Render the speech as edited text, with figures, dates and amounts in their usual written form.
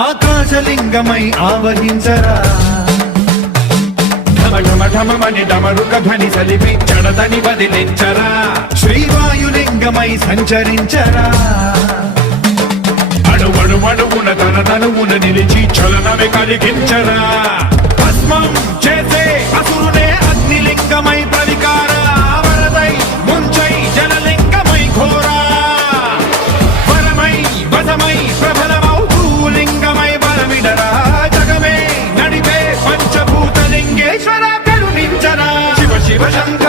ఆకాశలింగమై ఆవహించరా ఢమఢమఢమని డమరుక ధ్వని సలిపి జడదని వదిలించరా శ్రీవాయులింగమై సంచరించరా అడువడువడువున తన తనువున నిలిచి చలనమే కలిగించరా భస్మం చేసే అసురునే అగ్నిలింగమై ప్రవికార వరదై ముంచై జలలింగమై ఘోరా వరమై వసమై ప్రబలమౌతూ లింగమై బలమిడరా జగమే నడిపే పంచభూత లింగేశ్వర కరుణించరా శివ శివ శంకర